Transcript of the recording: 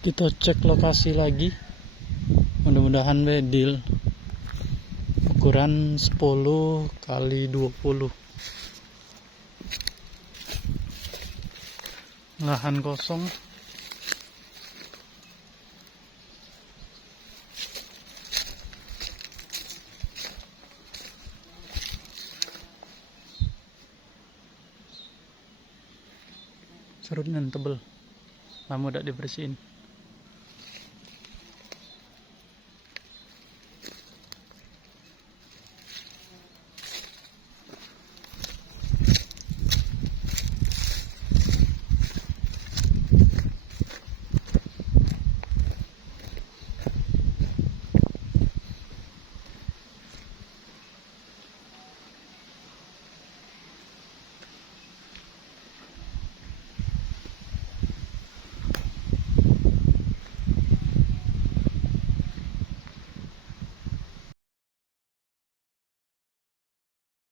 Kita cek lokasi lagi, mudah-mudahan deal. Ukuran 10 kali 20, lahan kosong. Serutnya tebel, lama udah dibersihin.